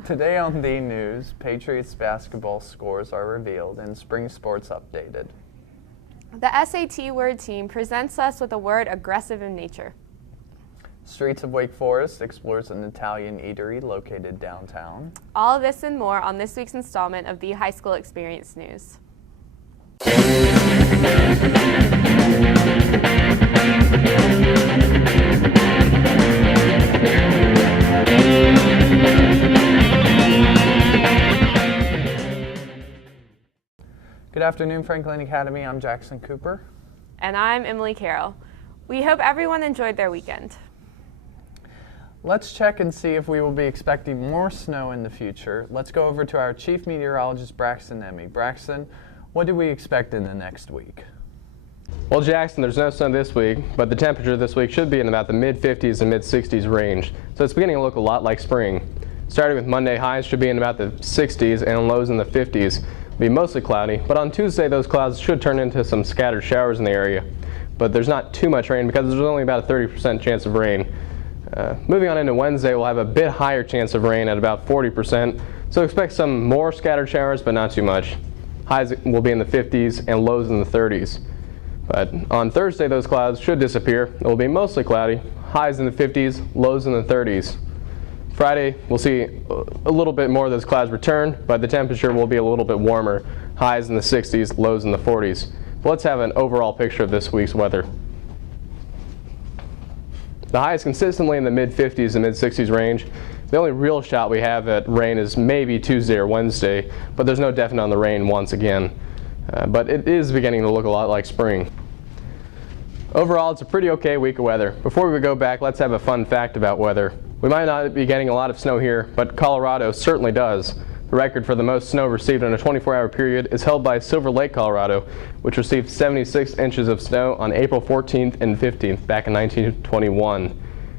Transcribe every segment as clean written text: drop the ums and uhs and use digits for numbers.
Today on the news, Patriots basketball scores are revealed and spring sports updated. The SAT word team presents us with a word aggressive in nature. Streets of Wake Forest explores an Italian eatery located downtown. All of this and more on this week's installment of the High School Experience News. Good afternoon, Franklin Academy. I'm Jackson Cooper. And I'm Emily Carroll. We hope everyone enjoyed their weekend. Let's check and see if we will be expecting more snow in the future. Let's go over to our Chief Meteorologist, Braxton Emmy. Braxton, what do we expect in the next week? Well, Jackson, there's no sun this week, but the temperature this week should be in about the mid-50s and mid-60s range, so it's beginning to look a lot like spring. Starting with Monday, highs should be in about the 60s and lows in the 50s. It'll be mostly cloudy, but on Tuesday those clouds should turn into some scattered showers in the area. But there's not too much rain because there's only about a 30% chance of rain. Moving on into Wednesday, we'll have a bit higher chance of rain at about 40%, so expect some more scattered showers, but not too much. Highs will be in the 50s and lows in the 30s. But on Thursday, those clouds should disappear. It will be mostly cloudy, highs in the 50s, lows in the 30s. Friday, we'll see a little bit more of those clouds return, but the temperature will be a little bit warmer, highs in the 60s, lows in the 40s. But let's have an overall picture of this week's weather. The high is consistently in the mid-50s and mid-60s range. The only real shot we have at rain is maybe Tuesday or Wednesday, but there's no definite on the rain once again. But it is beginning to look a lot like spring. Overall, it's a pretty okay week of weather. Before we go back, let's have a fun fact about weather. We might not be getting a lot of snow here, but Colorado certainly does. The record for the most snow received in a 24-hour period is held by Silver Lake, Colorado, which received 76 inches of snow on April 14th and 15th back in 1921.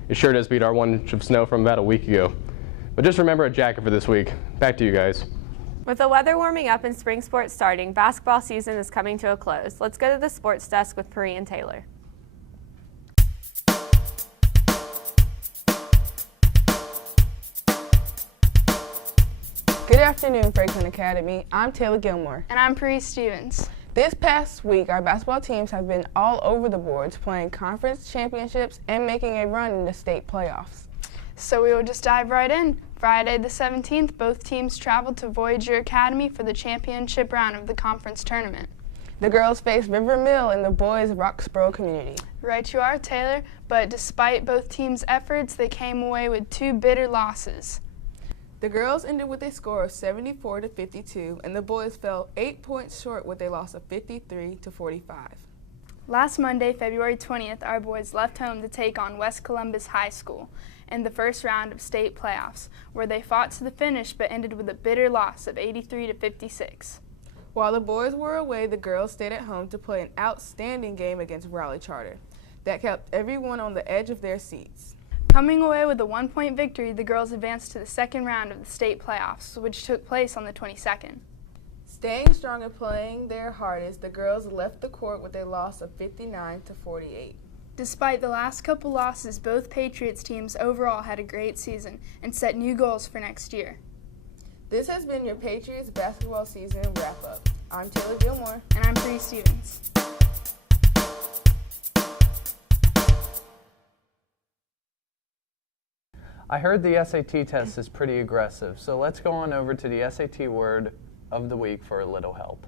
It sure does beat our 1 inch of snow from about a week ago. But just remember a jacket for this week. Back to you guys. With the weather warming up and spring sports starting, basketball season is coming to a close. Let's go to the sports desk with Parie and Taylor. Good afternoon, Franklin Academy. I'm Taylor Gilmore. And I'm Parie Stevens. This past week, our basketball teams have been all over the boards playing conference championships and making a run in the state playoffs. So we will just dive right in. Friday the 17th, both teams traveled to Voyager Academy for the championship round of the conference tournament. The girls faced River Mill and the boys Roxborough Community. Right you are, Taylor, but despite both teams' efforts, they came away with 2 bitter losses. The girls ended with a score of 74-52, and the boys fell 8 points short with a loss of 53-45. Last Monday, February 20th, our boys left home to take on West Columbus High School in the first round of state playoffs, where they fought to the finish but ended with a bitter loss of 83-56. While the boys were away, the girls stayed at home to play an outstanding game against Raleigh Charter that kept everyone on the edge of their seats. Coming away with a 1-point victory, the girls advanced to the second round of the state playoffs, which took place on the 22nd. Staying strong and playing their hardest, the girls left the court with a loss of 59-48. Despite the last couple losses, both Patriots teams overall had a great season and set new goals for next year. This has been your Patriots basketball season wrap-up. I'm Taylor Gilmore. And I'm Parie Stevens. I heard the SAT test is pretty aggressive, so let's go on over to the SAT word of the week for a little help.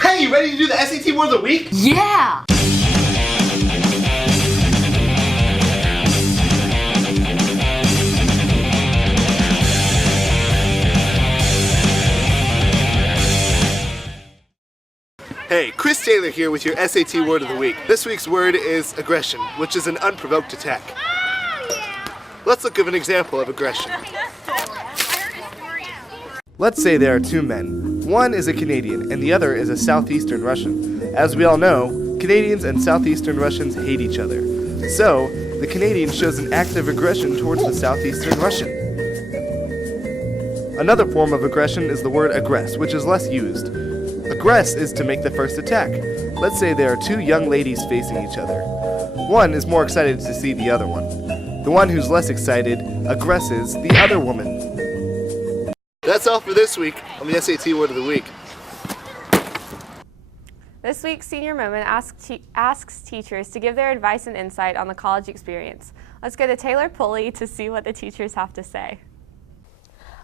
Hey, you ready to do the SAT word of the week? Yeah! Hey, Chris Taylor here with your SAT word of the week. This week's word is aggression, which is an unprovoked attack. Let's look at an example of aggression. Let's say there are 2 men. One is a Canadian and the other is a Southeastern Russian. As we all know, Canadians and Southeastern Russians hate each other. So, the Canadian shows an act of aggression towards the Southeastern Russian. Another form of aggression is the word aggress, which is less used. Aggress is to make the first attack. Let's say there are 2 young ladies facing each other. One is more excited to see the other one. The one who's less excited aggresses the other woman. That's all for this week on the SAT Word of the Week. This week's Senior Moment asks teachers to give their advice and insight on the college experience. Let's go to Taylor Pulley to see what the teachers have to say.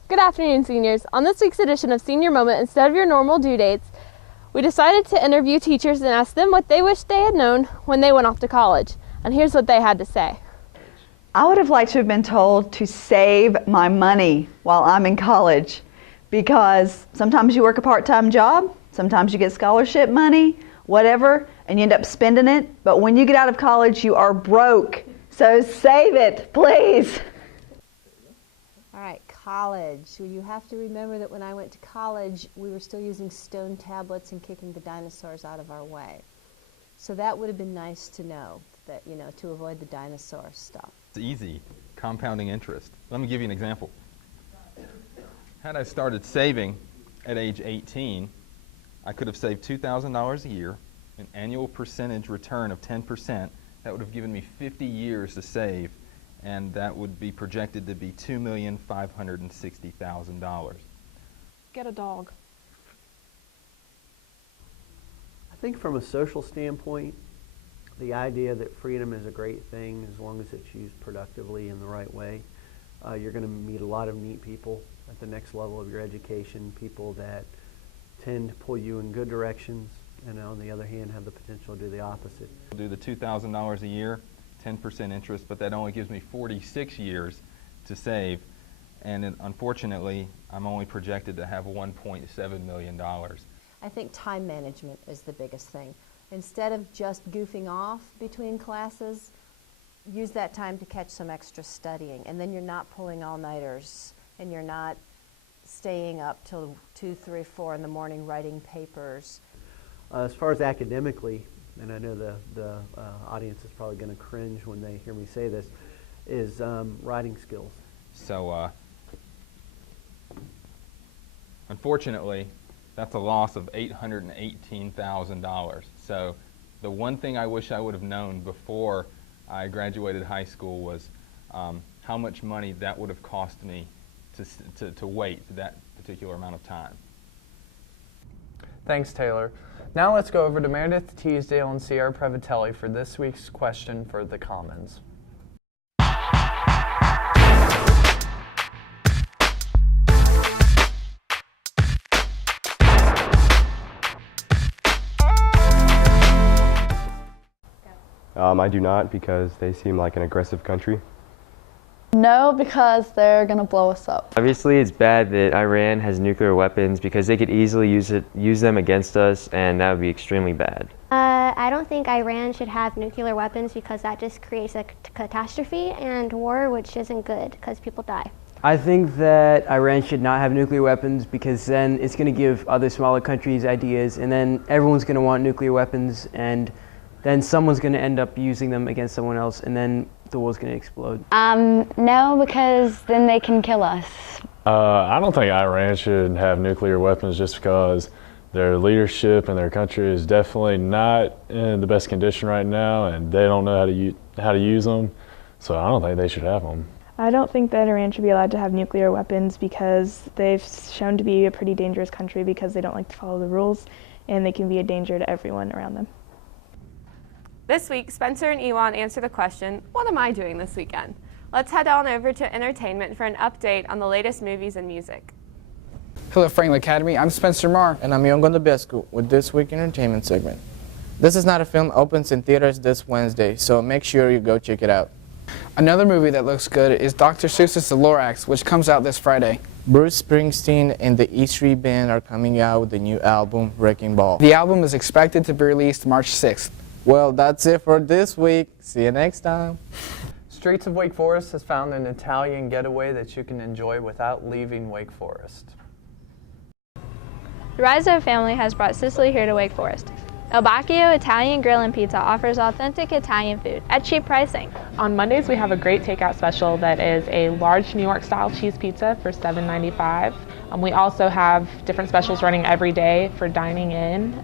Good afternoon, seniors. On this week's edition of Senior Moment, instead of your normal due dates, we decided to interview teachers and ask them what they wish they had known when they went off to college. And here's what they had to say. I would have liked to have been told to save my money while I'm in college, because sometimes you work a part-time job, sometimes you get scholarship money, whatever, and you end up spending it. But when you get out of college, you are broke. So save it, please. All right, college. Well, you have to remember that when I went to college, we were still using stone tablets and kicking the dinosaurs out of our way. So that would have been nice to know, that, you know, to avoid the dinosaur stuff. It's easy, compounding interest. Let me give you an example. Had I started saving at age 18, I could have saved $2,000 a year, an annual percentage return of 10%. That would have given me 50 years to save, and that would be projected to be $2,560,000. Get a dog. I think from a social standpoint, the idea that freedom is a great thing as long as it's used productively in the right way. You're going to meet a lot of neat people at the next level of your education, people that tend to pull you in good directions, and on the other hand have the potential to do the opposite. I'll do the $2,000 a year, 10% interest, but that only gives me 46 years to save, and unfortunately I'm only projected to have $1.7 million. I think time management is the biggest thing. Instead of just goofing off between classes, use that time to catch some extra studying, and then you're not pulling all-nighters, and you're not staying up till 2, 3, 4 in the morning writing papers. As far as academically, and I know the audience is probably going to cringe when they hear me say this, is writing skills. So unfortunately, that's a loss of $818,000. So the one thing I wish I would have known before I graduated high school was how much money that would have cost me to wait that particular amount of time. Thanks, Taylor. Now let's go over to Meredith Teasdale and Sierra Prevatelli for this week's question for the Commons. I do not, because they seem like an aggressive country. No, because they're going to blow us up. Obviously, it's bad that Iran has nuclear weapons because they could easily use them against us, and that would be extremely bad. I don't think Iran should have nuclear weapons because that just creates a catastrophe and war, which isn't good because people die. I think that Iran should not have nuclear weapons because then it's going to give other smaller countries ideas, and then everyone's going to want nuclear weapons, and then someone's going to end up using them against someone else, and then the war's going to explode. No, because then they can kill us. I don't think Iran should have nuclear weapons just because their leadership and their country is definitely not in the best condition right now, and they don't know how to use them. So I don't think they should have them. I don't think that Iran should be allowed to have nuclear weapons because they've shown to be a pretty dangerous country because they don't like to follow the rules, and they can be a danger to everyone around them. This week, Spencer and Ewan answer the question, what am I doing this weekend? Let's head on over to entertainment for an update on the latest movies and music. Hello, Franklin Academy. I'm Spencer Marr. And I'm Young on the Besco with This Week Entertainment segment. This Is Not a Film opens in theaters this Wednesday, so make sure you go check it out. Another movie that looks good is Dr. Seuss's The Lorax, which comes out this Friday. Bruce Springsteen and the E Street Band are coming out with the new album, Wrecking Ball. The album is expected to be released March 6th. Well, that's it for this week. See you next time. Streets of Wake Forest has found an Italian getaway that you can enjoy without leaving Wake Forest. The Rise of a Family has brought Sicily here to Wake Forest. El Bacchio Italian Grill and Pizza offers authentic Italian food at cheap pricing. On Mondays, we have a great takeout special that is a large New York-style cheese pizza for $7.95. We also have different specials running every day for dining in.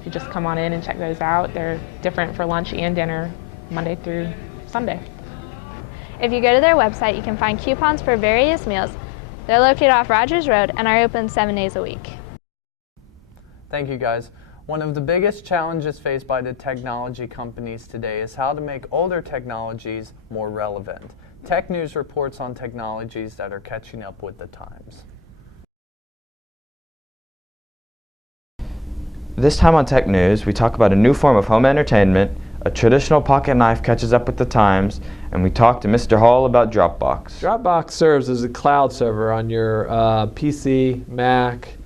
If you just come on in and check those out, they're different for lunch and dinner, Monday through Sunday. If you go to their website, you can find coupons for various meals. They're located off Rogers Road and are open 7 days a week. Thank you, guys. One of the biggest challenges faced by the technology companies today is how to make older technologies more relevant. Tech News reports on technologies that are catching up with the times. This time on Tech News, we talk about a new form of home entertainment, a traditional pocket knife catches up with the times, and we talk to Mr. Hall about Dropbox. Dropbox serves as a cloud server on your PC, Mac,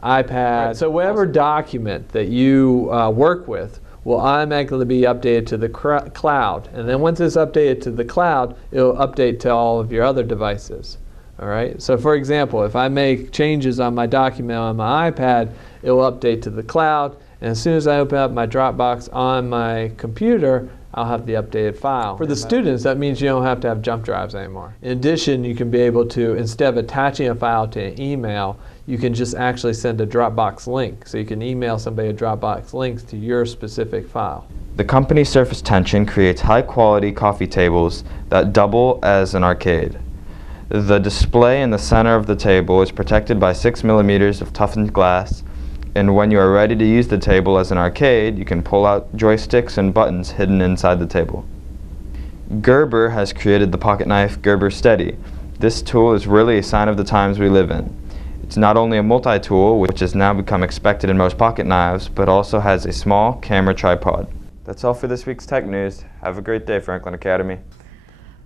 iPad. Right. So whatever document that you work with will automatically be updated to the cloud. And then once it's updated to the cloud, it'll update to all of your other devices. All right. So for example, if I make changes on my document on my iPad, it will update to the cloud. And as soon as I open up my Dropbox on my computer, I'll have the updated file. For the students, that means you don't have to have jump drives anymore. In addition, you can be able to, instead of attaching a file to an email, you can just actually send a Dropbox link. So you can email somebody a Dropbox link to your specific file. The company Surface Tension creates high-quality coffee tables that double as an arcade. The display in the center of the table is protected by 6 millimeters of toughened glass, and when you are ready to use the table as an arcade, you can pull out joysticks and buttons hidden inside the table. Gerber has created the pocket knife Gerber Steady. This tool is really a sign of the times we live in. It's not only a multi-tool, which has now become expected in most pocket knives, but also has a small camera tripod. That's all for this week's Tech News. Have a great day, Franklin Academy.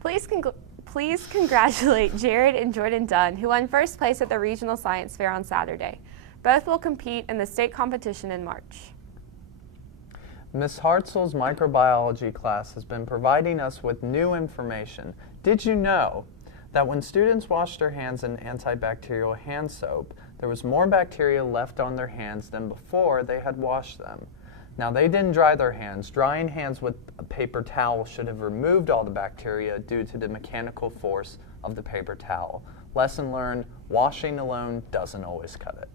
Please congratulate Jared and Jordan Dunn, who won first place at the Regional Science Fair on Saturday. Both will compete in the state competition in March. Ms. Hartzell's microbiology class has been providing us with new information. Did you know that when students washed their hands in antibacterial hand soap, there was more bacteria left on their hands than before they had washed them? Now, they didn't dry their hands. Drying hands with a paper towel should have removed all the bacteria due to the mechanical force of the paper towel. Lesson learned, washing alone doesn't always cut it.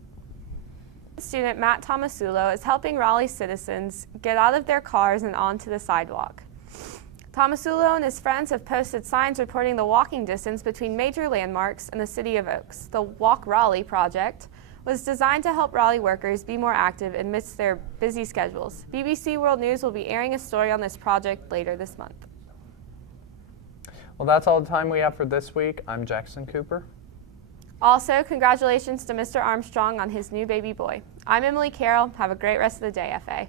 Student Matt Tomasulo is helping Raleigh citizens get out of their cars and onto the sidewalk. Tomasulo and his friends have posted signs reporting the walking distance between major landmarks in the city of Oaks. The Walk Raleigh project was designed to help Raleigh workers be more active amidst their busy schedules. BBC World News will be airing a story on this project later this month. Well, that's all the time we have for this week. I'm Jackson Cooper. Also, congratulations to Mr. Armstrong on his new baby boy. I'm Emily Carroll. Have a great rest of the day, FA.